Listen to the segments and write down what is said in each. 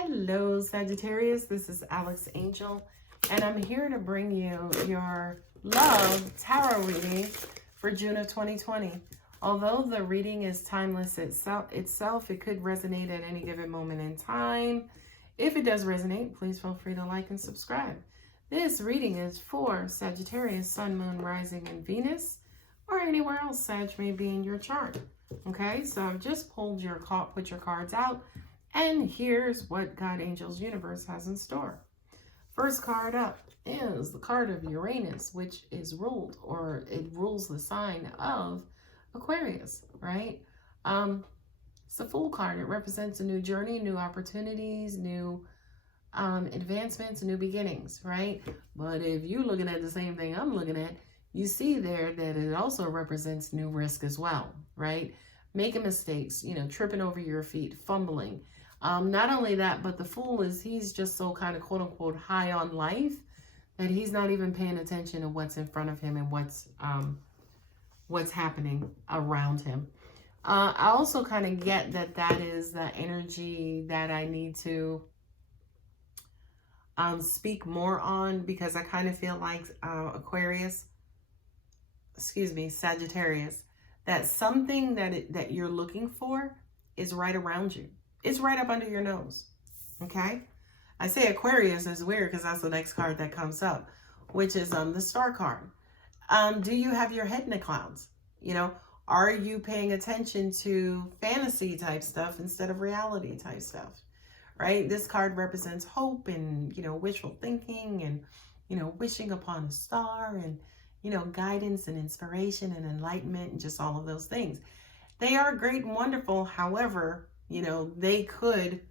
Hello, Sagittarius. This is Alex Angel, and I'm here to bring you your love tarot reading for June of 2020. Although the reading is timeless itself, it could resonate at any given moment in time. If it does resonate, please feel free to like and subscribe. This reading is for Sagittarius, Sun, Moon, Rising, and Venus, or anywhere else Sag may be in your chart. Okay, so I've just put your cards out, and here's what God, Angels, Universe has in store. First card up is the card of Uranus, which is it rules the sign of Aquarius, right? It's a Fool card. It represents a new journey, new opportunities, new advancements, new beginnings, right? But if you're looking at the same thing I'm looking at, you see there that it also represents new risk as well, right? Making mistakes, tripping over your feet, fumbling. Not only that, but the Fool he's just so kind of quote unquote high on life that he's not even paying attention to what's in front of him and what's happening around him. I also kind of get that is the energy that I need to speak more on, because I kind of feel like Sagittarius, that something that you're looking for is right around you. It's right up under your nose, okay? I say Aquarius is weird because that's the next card that comes up, which is the Star card. Do you have your head in the clouds? Are you paying attention to fantasy type stuff instead of reality type stuff, right? This card represents hope and, wishful thinking and, wishing upon a star and, guidance and inspiration and enlightenment and just all of those things. They are great and wonderful. However, they could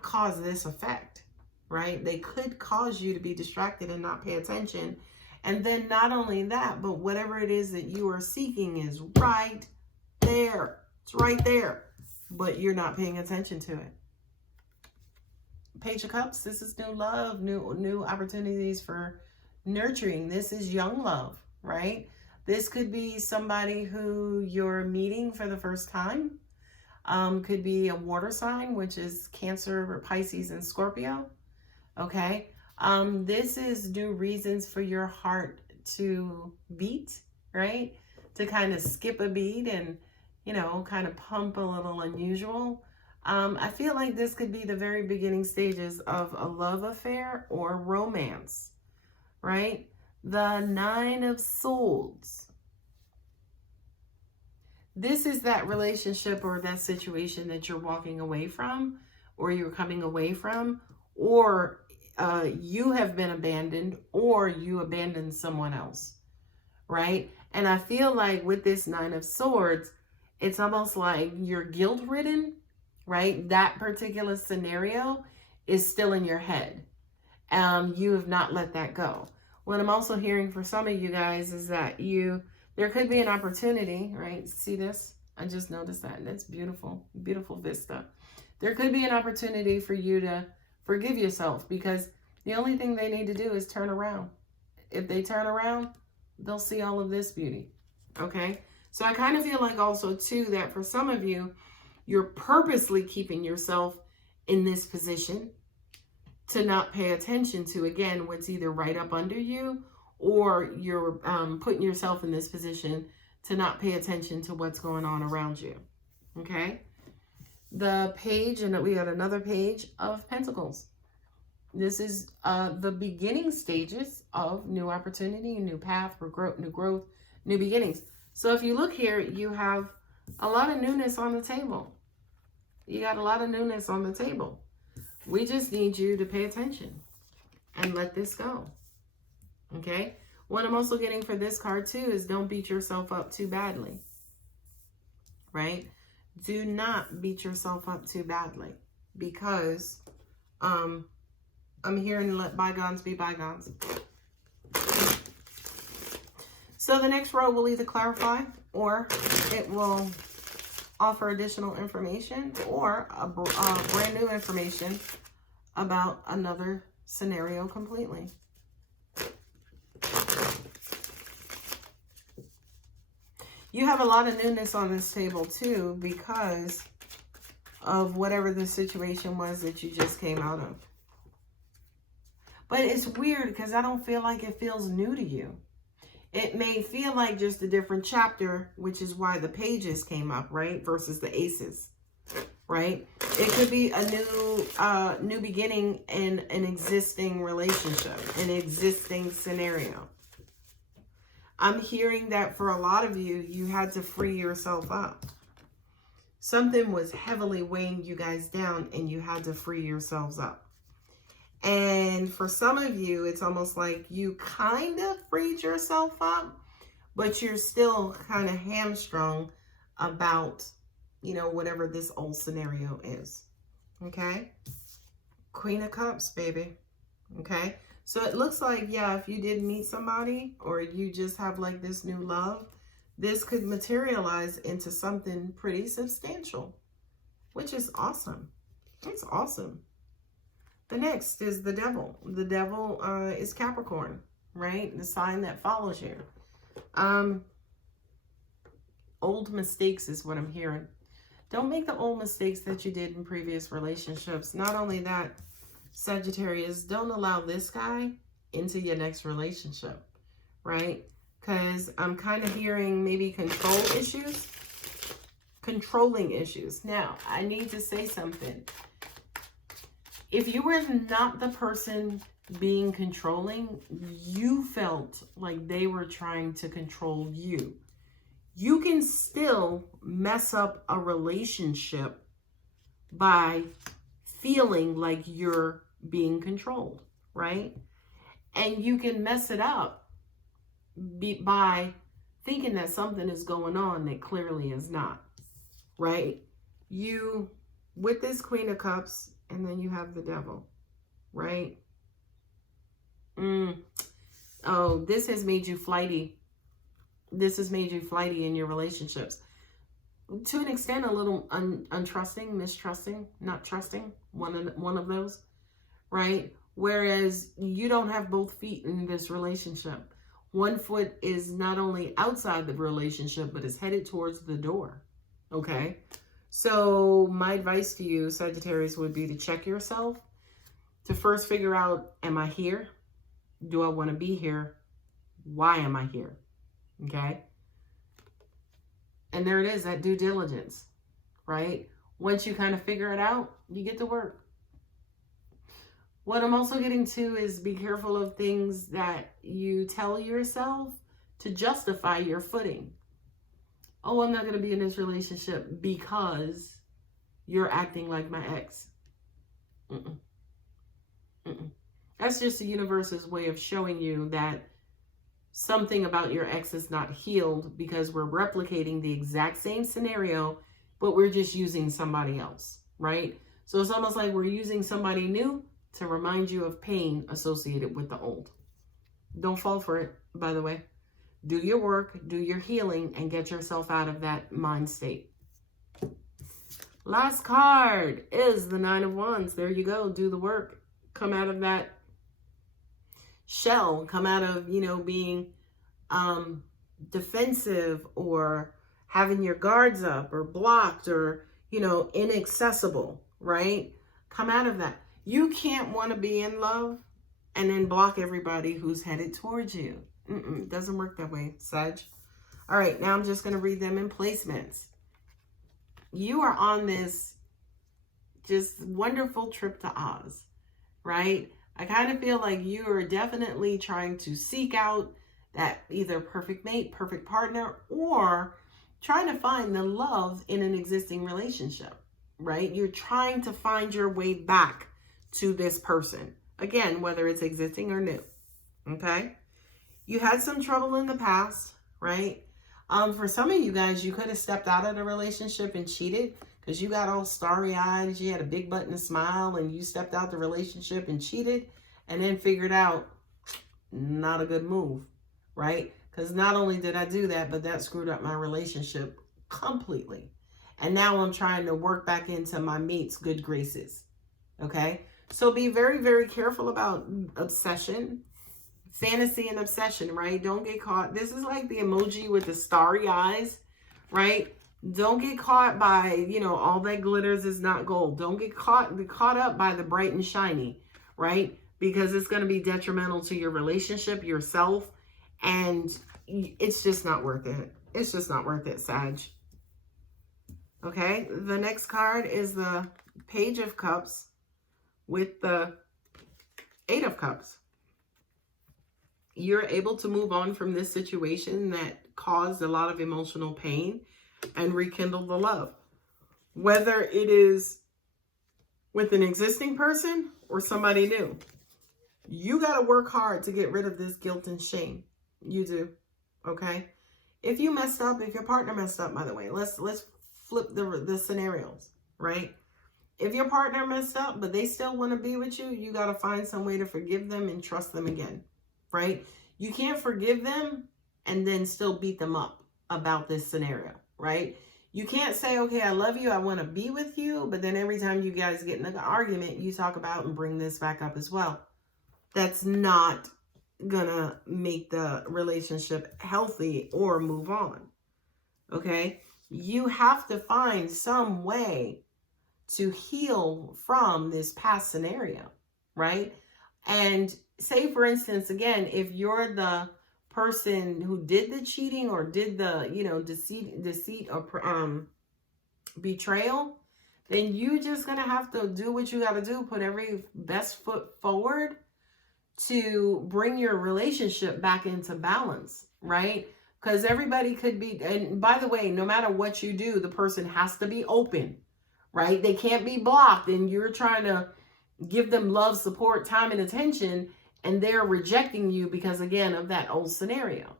cause this effect, right? They could cause you to be distracted and not pay attention. And then not only that, but whatever it is that you are seeking is right there. It's right there, but you're not paying attention to it. Page of Cups, this is new love, new opportunities for nurturing. This is young love, right? This could be somebody who you're meeting for the first time. Could be a water sign, which is Cancer, Pisces, and Scorpio. Okay. This is new reasons for your heart to beat, right? To kind of skip a beat and, kind of pump a little unusual. I feel like this could be the very beginning stages of a love affair or romance, right? The Nine of Swords. This is that relationship or that situation that you're walking away from, or you're coming away from, or you have been abandoned, or you abandoned someone else, right? And I feel like with this Nine of Swords, it's almost like you're guilt-ridden, right? That particular scenario is still in your head. You have not let that go. What I'm also hearing for some of you guys is that there could be an opportunity, right? See this? I just noticed that. And that's beautiful, beautiful vista. There could be an opportunity for you to forgive yourself, because the only thing they need to do is turn around. If they turn around, they'll see all of this beauty, okay? So I kind of feel like also, too, that for some of you, you're purposely keeping yourself in this position to not pay attention to, again, what's either right up under you, or you're putting yourself in this position to not pay attention to what's going on around you, okay? The page, and we got another page of Pentacles. This is the beginning stages of new opportunity, new path for growth, new beginnings. So if you look here, you have a lot of newness on the table. You got a lot of newness on the table. We just need you to pay attention and let this go. Okay? What I'm also getting for this card too is don't beat yourself up too badly. Right? Do not beat yourself up too badly, because I'm hearing to let bygones be bygones. So the next row will either clarify, or it will offer additional information, or a brand new information about another scenario completely. You have a lot of newness on this table too, because of whatever the situation was that you just came out of. But it's weird because I don't feel like it feels new to you. It may feel like just a different chapter, which is why the pages came up, right? Versus the aces, right? It could be a new beginning in an existing relationship, an existing scenario. I'm hearing that for a lot of you, you had to free yourself up. Something was heavily weighing you guys down and you had to free yourselves up. And for some of you, it's almost like you kind of freed yourself up, but you're still kind of hamstrung about, you know, whatever this old scenario is. Okay? Queen of Cups, baby. Okay? So it looks like, yeah, if you did meet somebody or you just have like this new love, this could materialize into something pretty substantial, which is awesome. It's awesome. The next is the devil. The devil is Capricorn, right? The sign that follows you. Old mistakes is what I'm hearing. Don't make the old mistakes that you did in previous relationships. Not only that, Sagittarius, don't allow this guy into your next relationship, right? Because I'm kind of hearing maybe control issues, controlling issues. Now, I need to say something. If you were not the person being controlling, you felt like they were trying to control you. You can still mess up a relationship by feeling like you're being controlled, right? And you can mess it up by thinking that something is going on that clearly is not, right? You, with this Queen of Cups, and then you have the devil, right? Oh, this has made you flighty. This has made you flighty in your relationships. To an extent, a little untrusting, mistrusting, not trusting, one of those, right? Whereas you don't have both feet in this relationship. One foot is not only outside the relationship, but is headed towards the door, okay? So my advice to you, Sagittarius, would be to check yourself, to first figure out, am I here? Do I want to be here? Why am I here? Okay? And there it is, that due diligence, right? Once you kind of figure it out, you get to work. What I'm also getting to is be careful of things that you tell yourself to justify your footing. Oh, I'm not going to be in this relationship because you're acting like my ex. That's just the universe's way of showing you that something about your ex is not healed because we're replicating the exact same scenario, but we're just using somebody else, right? So it's almost like we're using somebody new to remind you of pain associated with the old. Don't fall for it, by the way. Do your work, do your healing, and get yourself out of that mind state. Last card is the Nine of Wands. There you go. Do the work. Come out of that shell. Come out of, being defensive or having your guards up or blocked or, inaccessible, right? Come out of that. You can't want to be in love and then block everybody who's headed towards you. It doesn't work that way, Sag. All right, now I'm just going to read them in placements. You are on this just wonderful trip to Oz, right? I kind of feel like you are definitely trying to seek out that either perfect mate, perfect partner, or trying to find the love in an existing relationship, right? You're trying to find your way back to this person. Again, whether it's existing or new, okay? You had some trouble in the past, right? For some of you guys, you could have stepped out of the relationship and cheated because you got all starry-eyed. You had a big button to smile and you stepped out the relationship and cheated and then figured out not a good move, right? Because not only did I do that, but that screwed up my relationship completely. And now I'm trying to work back into my mate's good graces, okay? So be very, very careful about obsession. Fantasy and obsession, right? Don't get caught. This is like the emoji with the starry eyes, right? Don't get caught by, you know, all that glitters is not gold. Don't get caught up by the bright and shiny, right? Because it's going to be detrimental to your relationship, yourself, and it's just not worth it. It's just not worth it, Sag. Okay, the next card is the Page of Cups with the Eight of Cups. You're able to move on from this situation that caused a lot of emotional pain and rekindle the love. Whether it is with an existing person or somebody new. You got to work hard to get rid of this guilt and shame. You do. Okay? If you messed up, if your partner messed up, by the way, let's flip the scenarios, right? If your partner messed up, but they still want to be with you, you got to find some way to forgive them and trust them again, right? You can't forgive them and then still beat them up about this scenario, right? You can't say, okay, I love you, I want to be with you, but then every time you guys get in an argument, you talk about and bring this back up as well. That's not gonna make the relationship healthy or move on, okay? You have to find some way to heal from this past scenario, right? And say, for instance, again, if you're the person who did the cheating or did the, you know, deceit or betrayal, then you just gonna have to do what you gotta do, put every best foot forward to bring your relationship back into balance, right? Because everybody could be, and by the way, no matter what you do, the person has to be open, right? They can't be blocked and you're trying to give them love, support, time, and attention, and they're rejecting you because, again, of that old scenario,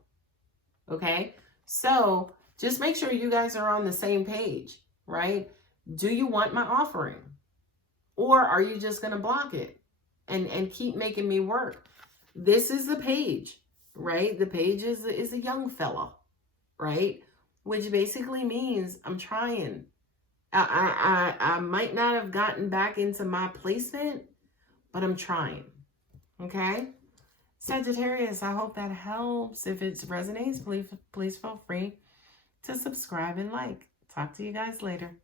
okay? So just make sure you guys are on the same page, right? Do you want my offering? Or are you just going to block it and keep making me work? This is the Page, right? The Page is a young fella, right? Which basically means I'm trying. I might not have gotten back into my placement, but I'm trying. Okay? Sagittarius, I hope that helps. If it resonates, please feel free to subscribe and like. Talk to you guys later.